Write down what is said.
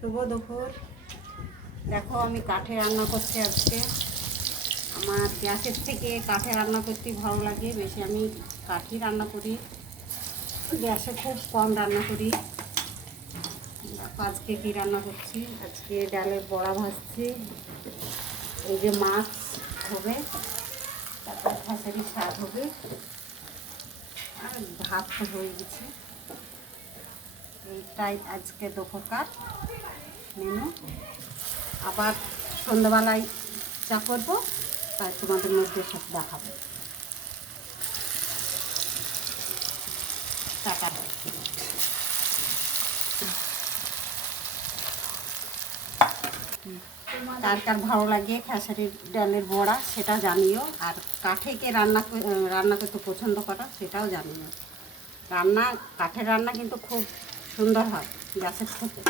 শুভ দুপুর। দেখো, আমি কাঠে রান্না করছি আজকে। আমার গ্যাসের থেকে কাঠে রান্না করতে ভালো লাগে, বেশি আমি কাঠই রান্না করি। গ্যাসে খুব কম রান্না করি। আজকে কী রান্না করছি? আজকে ডালের বড়া ভাজছি। এই যে মাছ হবে, তারপর খাসারি শাক হবে। আর ভাত হয়ে গেছে। এইটাই আজকে দুপুরকার। মেনু আবার সন্ধ্যাবেলায় চা করব, তাই তোমাদের মধ্যে সব দেখাবো। টাটা কার কার ভালো লাগে খেসারির ডালের বড়া, সেটা জানিও। আর কাঠে কে রান্না রান্না করতে পছন্দ করা, সেটাও জানিও। রান্না, কাঠের রান্না কিন্তু খুব সুন্দর হয়, গ্যাসের থেকে।